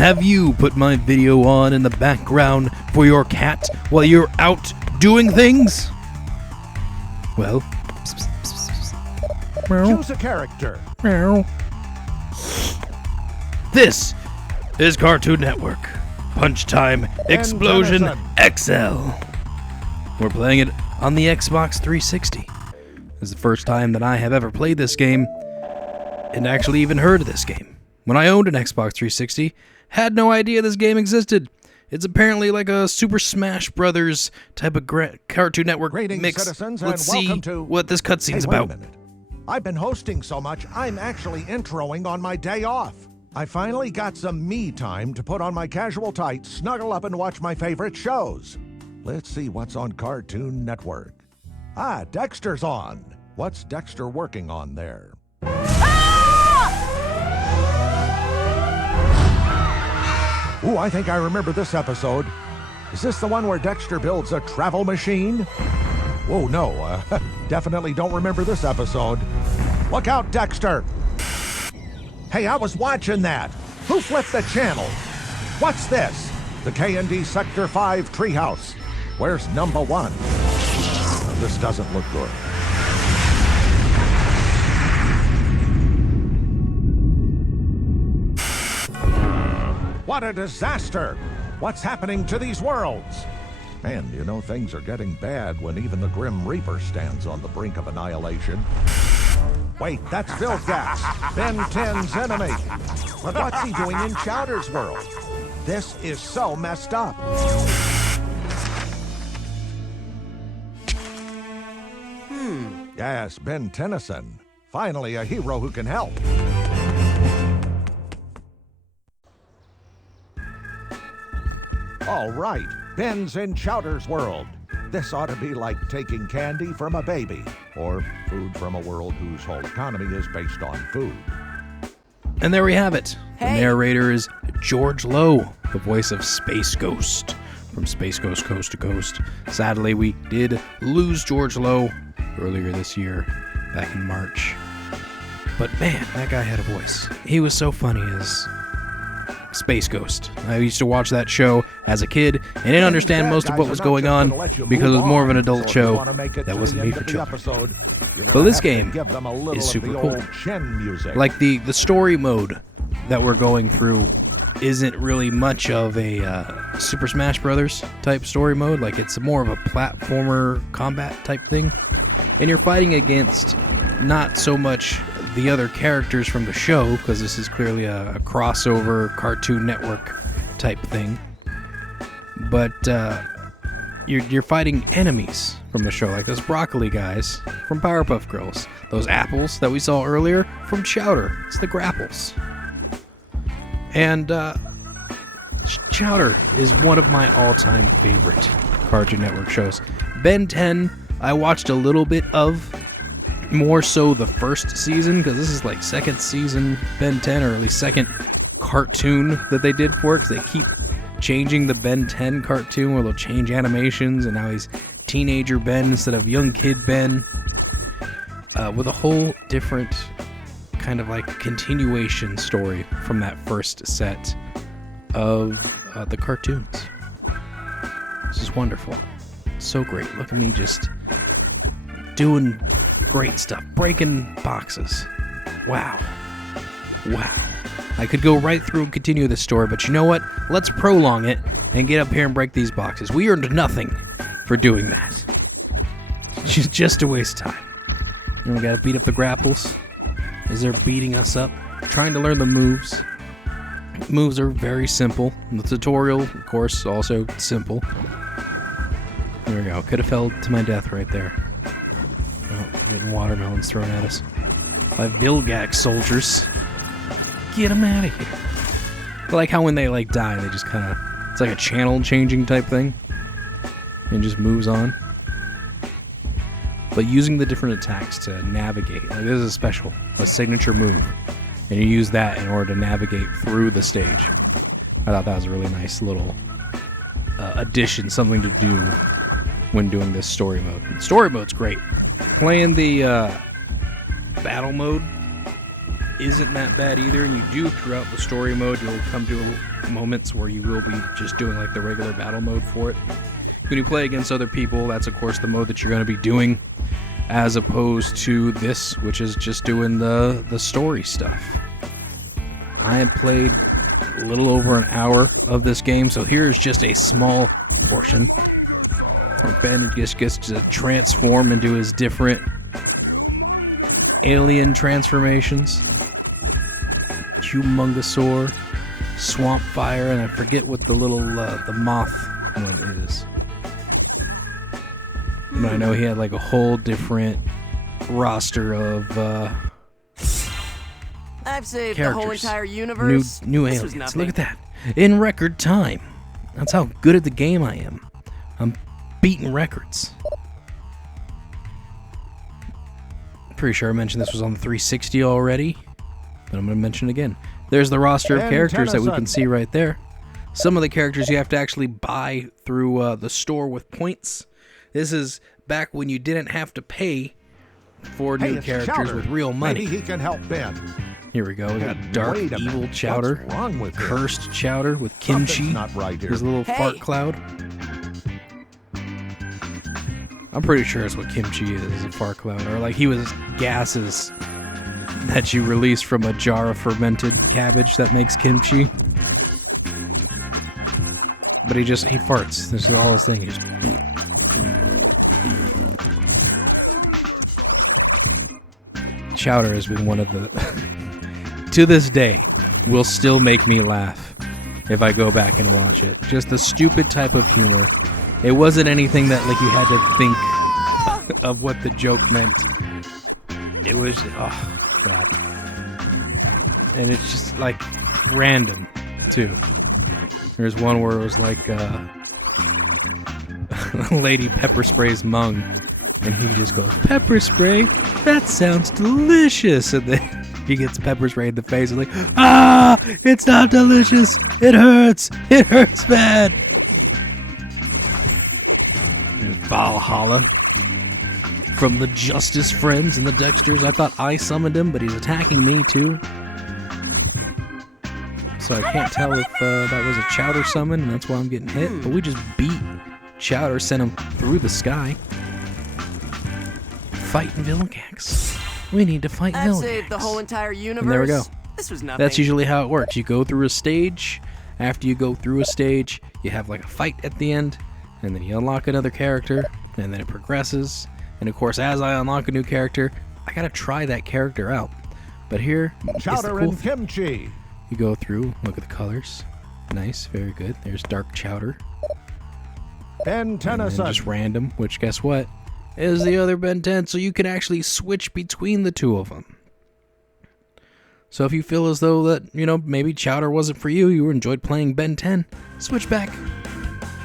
Have you put my video on in the background for your cat while you're out doing things? Well, choose a character. This is Cartoon Network. Punch Time Explosion XL. We're playing it on the Xbox 360. This is the first time that I have ever played this game and actually even heard of this game. When I owned an Xbox 360, had no idea this game existed. It's apparently like a Super Smash Bros. Type of Cartoon Network mix. Citizens, Let's and see to... what this cutscene's Wait a about. minute. I've been hosting so much, I'm actually introing on my day off. I finally got some me time to put on my casual tights, snuggle up, and watch my favorite shows. Let's see what's on Cartoon Network. Ah, Dexter's on. What's Dexter working on there? Ooh, I think I remember this episode. Is this the one where Dexter builds a travel machine? Oh, no, definitely don't remember this episode. Look out, Dexter! Hey, I was watching that. Who flipped the channel? What's this? The K&D Sector 5 treehouse. Where's number 1? This doesn't look good. What a disaster! What's happening to these worlds? Man, you know, things are getting bad when even the Grim Reaper stands on the brink of annihilation. Wait, that's Vilgax, Ben 10's enemy. But what's he doing in Chowder's world? This is so messed up. Yes, Ben Tennyson. Finally, a hero who can help. All right, Ben's in Chowder's world. This ought to be like taking candy from a baby, or food from a world whose whole economy is based on food. And there we have it. Hey. The narrator is George Lowe, the voice of Space Ghost from Space Ghost Coast to Coast. Sadly, we did lose George Lowe earlier this year, back in March. But man, that guy had a voice. He was so funny as Space Ghost. I used to watch that show as a kid and didn't understand most of what was going on because it was more of an adult show that wasn't made for children. But this game is super cool. Like the story mode that we're going through isn't really much of a Super Smash Bros. Type story mode. Like it's more of a platformer combat type thing. And you're fighting against not so much the other characters from the show, because this is clearly a crossover Cartoon Network type thing, but you're fighting enemies from the show, like those broccoli guys from Powerpuff Girls, those apples that we saw earlier from Chowder. It's the Grapples. And Chowder is one of my all-time favorite Cartoon Network shows. Ben 10 I watched a little bit of, more so the first season, because this is like second season Ben 10, or at least second cartoon that they did for it, because they keep changing the Ben 10 cartoon where they'll change animations, and now he's teenager Ben instead of young kid Ben, with a whole different kind of like continuation story from that first set of the cartoons. This is wonderful. So great. Look at me just doing great stuff. Breaking boxes. Wow. Wow. I could go right through and continue this story, but you know what? Let's prolong it and get up here and break these boxes. We earned nothing for doing that. It's just a waste of time. And we gotta beat up the Grapples as they're beating us up. Trying to learn the moves. Moves are very simple. And the tutorial, of course, also simple. There we go. Could have fell to my death right there. Oh, getting watermelons thrown at us by Vilgax soldiers. Get them out of here. I like how when they like die, they just kind of, it's like a channel changing type thing, and just moves on. But using the different attacks to navigate, like this is a signature move, and you use that in order to navigate through the stage. I thought that was a really nice little addition, something to do when doing this story mode. Story mode's great. Playing the battle mode isn't that bad either, and you do throughout the story mode, you'll come to moments where you will be just doing like the regular battle mode for it. When you play against other people, that's of course the mode that you're going to be doing, as opposed to this, which is just doing the story stuff. I have played a little over an hour of this game, so here's just a small portion where Ben just gets to transform into his different alien transformations. Humongousaur, Swamp Fire, and I forget what the little the moth one is. But I know he had like a whole different roster of I've saved characters. the whole entire universe. New This was aliens. nothing. Look at that. In record time. That's how good at the game I am. I'm beating records. Pretty sure I mentioned this was on the 360 already, but I'm going to mention it again. There's the roster of And characters that we can Tennyson. see right there. Some of the characters you have to actually buy through the store with points. This is back when you didn't have to pay for Hey, new it's characters Chowder. with real money. Maybe he can help Ben. Here we go. We got Dark Wait a Evil minute. Chowder. What's wrong with him? Cursed Chowder with kimchi. Something's not right here. His little Hey. fart cloud. I'm pretty sure it's what kimchi is a fart cloud. Or like he was gases that you release from a jar of fermented cabbage that makes kimchi. But he farts. This is all his thing. He just... Chowder has been one of the... to this day, will still make me laugh if I go back and watch it. Just the stupid type of humor. It wasn't anything that like you had to think of what the joke meant. It was... oh, God. And it's just, like, random, too. There's one where it was like, Lady Pepper Spray's mung. And he just goes, pepper spray? That sounds delicious. And then he gets pepper spray in the face and like, ah, it's not delicious. It hurts. It hurts bad. There's Valhalla from the Justice Friends and the Dexters. I thought I summoned him, but he's attacking me too. So I can't tell if that was a Chowder summon, and that's why I'm getting hit. But we just beat Chowder, sent him through the sky. Fighting Vilgax. We need to fight I've Vilgax. saved the whole entire universe. And there we go. This was nothing. That's usually how it works. You go through a stage. After you go through a stage, you have like a fight at the end, and then you unlock another character, and then it progresses. And of course, as I unlock a new character, I gotta try that character out. But here is the Chowder cool and thing. kimchi. You go through, look at the colors. Nice, very good. There's Dark Chowder. Ben And then Tennyson. just random, which guess what? Is the other Ben 10, so you can actually switch between the two of them. So if you feel as though that, you know, maybe Chowder wasn't for you, you enjoyed playing Ben 10, switch back.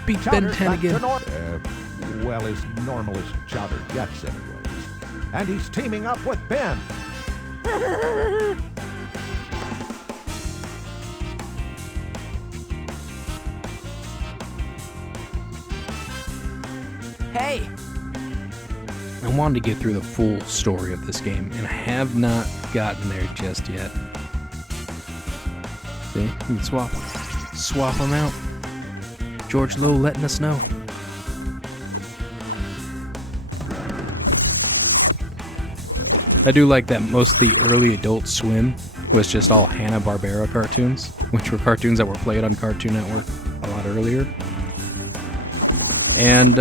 Beat Ben Chowder's 10 back to again. well, as normal as Chowder gets, anyways. And he's teaming up with Ben. Hey, I wanted to get through the full story of this game, and I have not gotten there just yet. See, you can swap them out. George Lowe letting us know. I do like that most of the early Adult Swim was just all Hanna-Barbera cartoons, which were cartoons that were played on Cartoon Network a lot earlier. And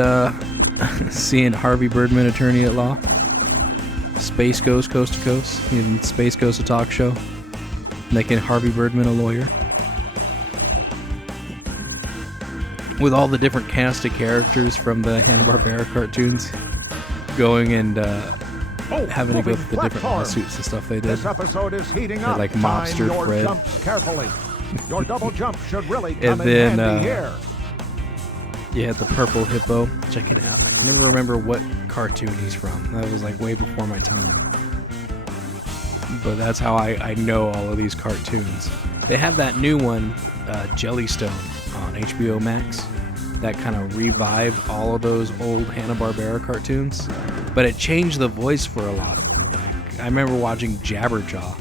seeing Harvey Birdman, Attorney at Law, Space Ghost Coast to Coast, and Space Ghost a talk show, making Harvey Birdman a lawyer. With all the different cast of characters from the Hanna-Barbera cartoons going and having to go moving through the different platform. lawsuits and stuff they did. This episode is heating They're up. like Time Mobster your Fred. jumps carefully. Your double jump should really And come in then, handy here. You had the Purple Hippo. Check it out. I can never remember what cartoon he's from. That was like way before my time. But that's how I know all of these cartoons. They have that new one, Jellystone, on HBO Max. That kind of revived all of those old Hanna-Barbera cartoons. But it changed the voice for a lot of them. Like, I remember watching Jabberjaw.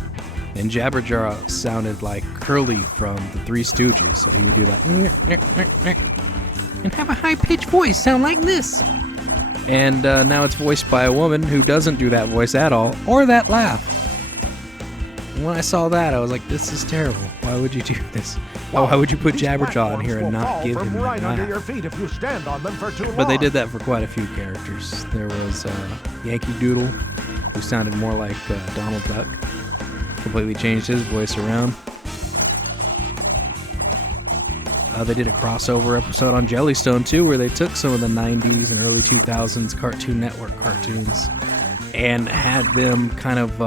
And Jabberjaw sounded like Curly from the Three Stooges, so he would do that. And have a high-pitched voice, sound like this. And now it's voiced by a woman who doesn't do that voice at all, or that laugh. When I saw that, I was like, this is terrible. Why would you do this? Why would you put Jabberjaw in here and not give him right that under laugh? your feet if you stand on them for too long. But they did that for quite a few characters. There was Yankee Doodle, who sounded more like Donald Duck. Completely changed his voice around. They did a crossover episode on Jellystone, too, where they took some of the 90s and early 2000s Cartoon Network cartoons and had them kind of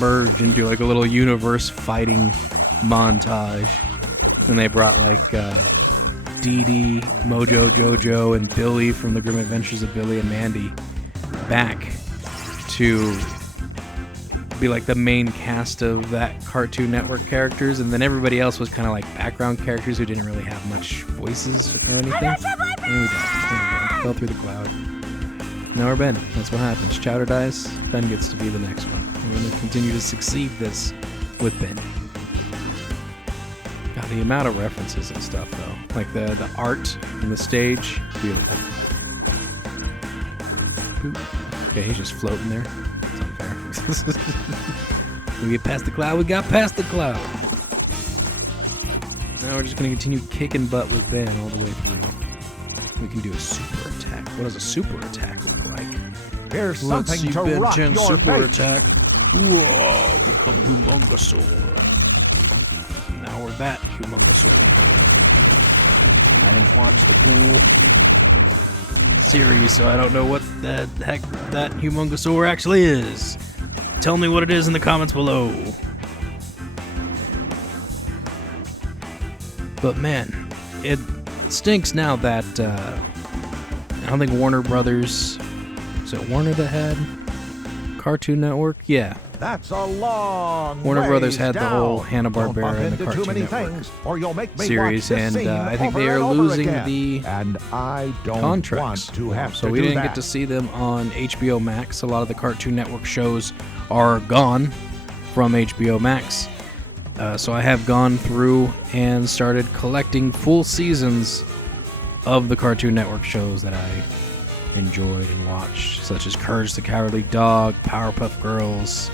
merge into like a little universe fighting montage. And they brought like Dee Dee, Mojo Jojo, and Billy from the Grim Adventures of Billy and Mandy back to be like the main cast of that Cartoon Network characters, and then everybody else was kind of like background characters who didn't really have much voices or anything. And we died. Fell through the cloud. Now we're Ben. That's what happens. Chowder dies. Ben gets to be the next one. We're going to continue to succeed this with Ben. God, the amount of references and stuff, though. Like the art and the stage. Beautiful. Boop. Okay, he's just floating there. It's unfair. We get past the cloud. We got past the cloud. Now we're just going to continue kicking butt with Ben all the way through. We can do a super attack. What does a super attack look like? Here's Let's something see to Ben rock 10 your super boat. attack. Whoa, become Humongosaur. Now we're that Humongosaur. I didn't watch the full series, so I don't know what the heck that Humongosaur actually is. Tell me what it is in the comments below. But man, it stinks now that I don't think Warner Brothers, is it Warner that had Cartoon Network? Yeah. That's a long Warner ways Brothers had the down. whole Don't Hanna-Barbera bump and the into too Cartoon many Network things, or you'll make me series, watch this and scene I think they over are and over losing again. the And I don't contracts. want to have So to we do didn't that. get to see them on HBO Max. A lot of the Cartoon Network shows are gone from HBO Max. So I have gone through and started collecting full seasons of the Cartoon Network shows that I enjoyed and watched, such as Courage the Cowardly Dog, Powerpuff Girls,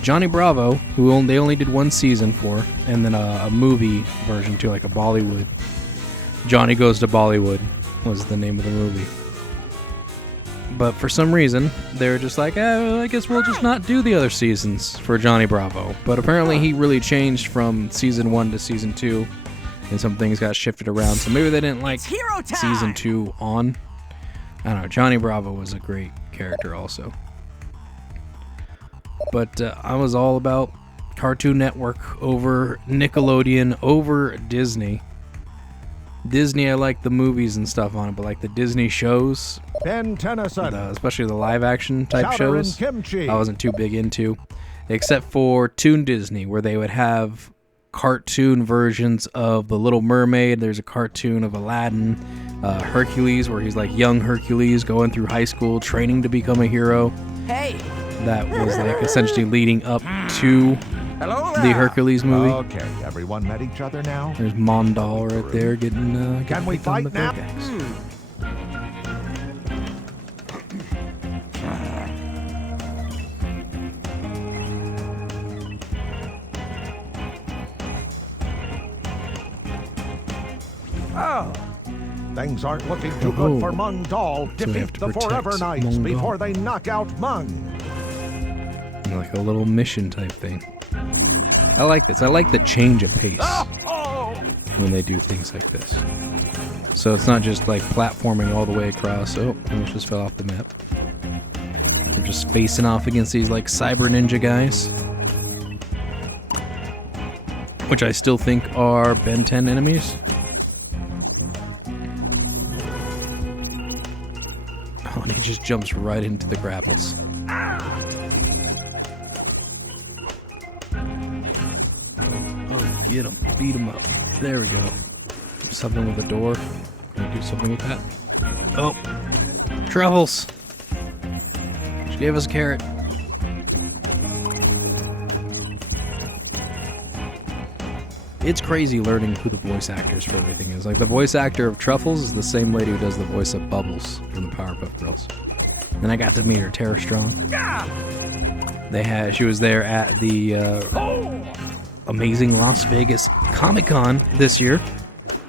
Johnny Bravo, who they only did one season for, and then a movie version too, like a Bollywood. Johnny Goes to Bollywood was the name of the movie. But for some reason, they're just like, I guess we'll just not do the other seasons for Johnny Bravo. But apparently he really changed from season 1 to season 2, and some things got shifted around. So maybe they didn't like Hero time! season 2 on. I don't know. Johnny Bravo was a great character also. But I was all about Cartoon Network over Nickelodeon over Disney. Disney, I like the movies and stuff on it, but like the Disney shows, Ben Tennyson, especially the live action type Chowder and shows, Kimchi. I wasn't too big into, except for Toon Disney, where they would have cartoon versions of The Little Mermaid. There's a cartoon of Aladdin, Hercules, where he's like young Hercules going through high school, training to become a hero. Hey! That was like essentially leading up to Hello the there. Hercules movie. Okay, everyone met each other now. There's Mondal right there getting Can we kicked on the fight now? pickaxe. Oh, things aren't looking too good for Mung Dal. So we have Defeat to the protect Forever Knights Mung Dal. before they knock out Mung. Like a little mission type thing. I like this. I like the change of pace Oh, when they do things like this. So it's not just like platforming all the way across. Oh, almost just fell off the map. We're just facing off against these like cyber ninja guys, which I still think are Ben 10 enemies. Oh, and he just jumps right into the grapples. Oh, get him. Beat him up. There we go. Something with the door. Can I do something with that? Oh. Truffles. She gave us a carrot. It's crazy learning who the voice actors for everything is. Like, the voice actor of Truffles is the same lady who does the voice of Bubbles from the Powerpuff Girls. Then I got to meet her, Tara Strong. She was there at the amazing Las Vegas Comic-Con this year.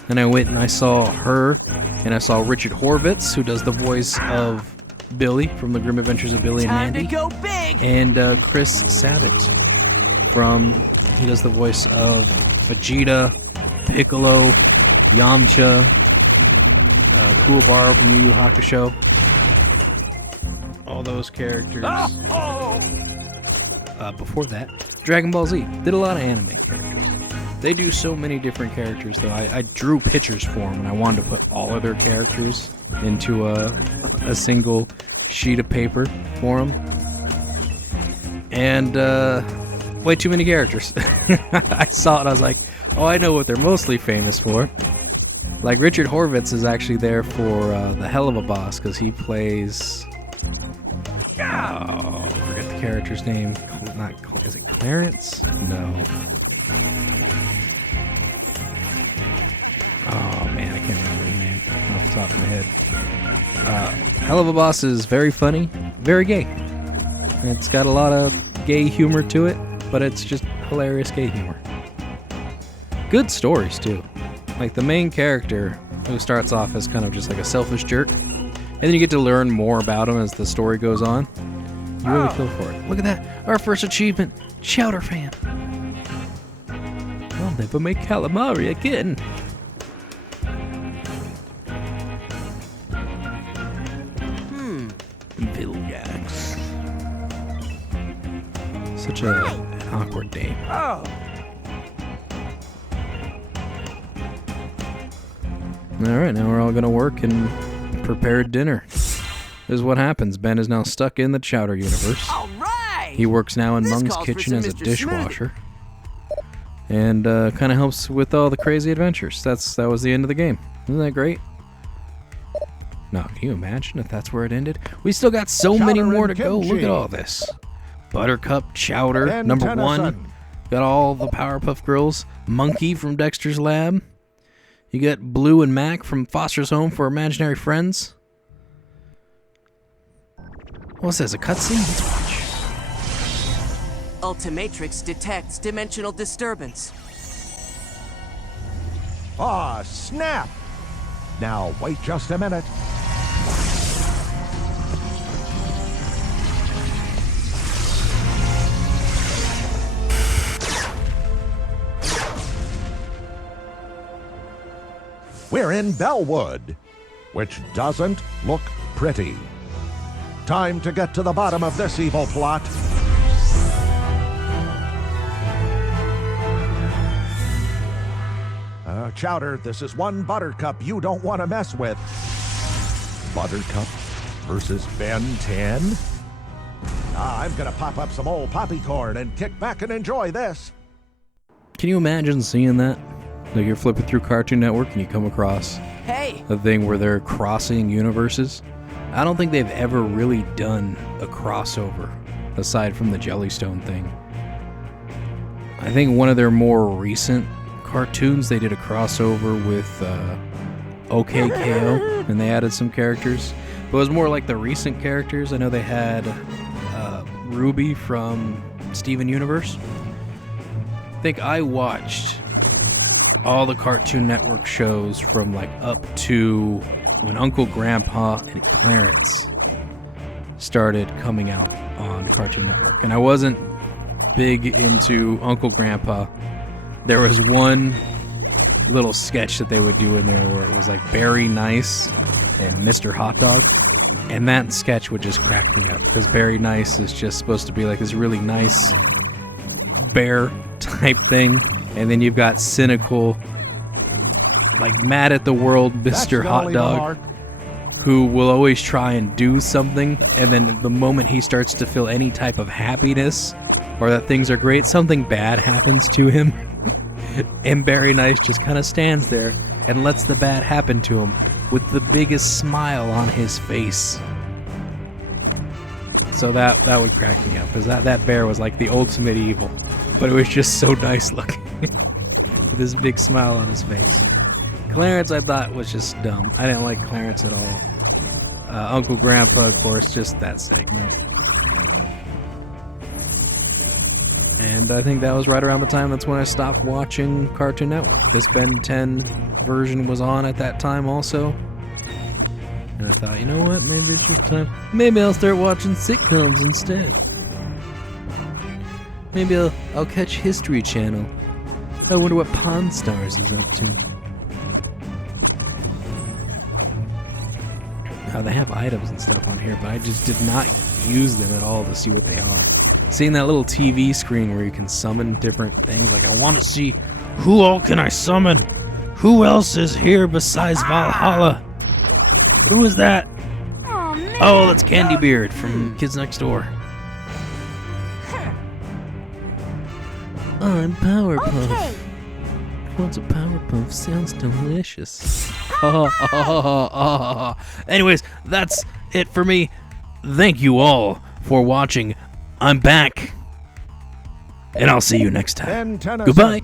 And I went and I saw her, and I saw Richard Horvitz, who does the voice of Billy from The Grim Adventures of Billy and Mandy. Time to go big! And Chris Sabat he does the voice of Vegeta, Piccolo, Yamcha, Kuwabara from Yu Yu Hakusho. All those characters. Before that, Dragon Ball Z did a lot of anime characters. They do so many different characters, though. I drew pictures for them, and I wanted to put all of their characters into a single sheet of paper for them. And way too many characters. I saw it, I was like, oh, I know what they're mostly famous for. Like, Richard Horvitz is actually there for the Hell of a Boss, because he plays... Oh, I forget the character's name. Is it Clarence? No. Oh, man, I can't remember the name off the top of my head. Hell of a Boss is very funny, very gay. And it's got a lot of gay humor to it, but it's just hilarious gay humor. Good stories, too. Like, the main character, who starts off as kind of just like a selfish jerk, and then you get to learn more about him as the story goes on. You really feel for it. Look at that! Our first achievement! Chowder fan! I'll never make calamari again! Vilgax. Such an awkward name. Alright, now we're all gonna work and prepare dinner. This is what happens. Ben is now stuck in the Chowder universe. All right. He works now in This Mung's calls for kitchen some as a Mr. dishwasher. And kind of helps with all the crazy adventures. That was the end of the game. Isn't that great? No, can you imagine if that's where it ended? We still got so many more to go. Look at all this. Buttercup, Chowder, Ben number Tennyson. 1. Got all the Powerpuff Girls. Monkey from Dexter's Lab. You got Blue and Mac from Foster's Home for Imaginary Friends. What's this, a cutscene? Let's watch. Ultimatrix detects dimensional disturbance. Ah, snap! Now, wait just a minute. We're in Bellwood, which doesn't look pretty. Time to get to the bottom of this evil plot. Chowder, this is one Buttercup you don't want to mess with. Buttercup versus Ben 10? I'm gonna pop up some old poppycorn and kick back and enjoy this. Can you imagine seeing that? Like, you're flipping through Cartoon Network and you come across Hey. a thing where they're crossing universes. I don't think they've ever really done a crossover aside from the Jellystone thing. I think one of their more recent cartoons, they did a crossover with OKKO, and they added some characters. But it was more like the recent characters. I know they had Ruby from Steven Universe. I think I watched all the Cartoon Network shows from like up to when Uncle Grandpa and Clarence started coming out on Cartoon Network. And I wasn't big into Uncle Grandpa. There was one little sketch that they would do in there where it was like Barry Nice and Mr. Hot Dog. And that sketch would just crack me up because Barry Nice is just supposed to be like this really nice bear type thing. And then you've got cynical, like mad at the world Mr. Hot Dog, who will always try and do something, and then the moment he starts to feel any type of happiness or that things are great, something bad happens to him. And Barry Nice just kind of stands there and lets the bad happen to him with the biggest smile on his face. So that would crack me up, because that bear was like the ultimate evil, but it was just so nice looking. with his big smile on his face. Clarence, I thought, was just dumb. I didn't like Clarence at all. Uncle Grandpa, of course, just that segment. And I think that was right around the time that's when I stopped watching Cartoon Network. This Ben 10 version was on at that time also. And I thought, you know what, maybe it's just time. Maybe I'll start watching sitcoms instead. Maybe I'll catch History Channel. I wonder what Pawn Stars is up to. Now, they have items and stuff on here, but I just did not use them at all to see what they are. Seeing that little TV screen where you can summon different things, like I want to see who all can I summon? Who else is here besides Valhalla? Who is that? Oh, man. Oh, that's Candy Beard from Kids Next Door. I'm Powerpuff. Okay. What's a Powerpuff? Sounds delicious. Anyways, that's it for me. Thank you all for watching. I'm back. And I'll see you next time. Ben 10 Goodbye.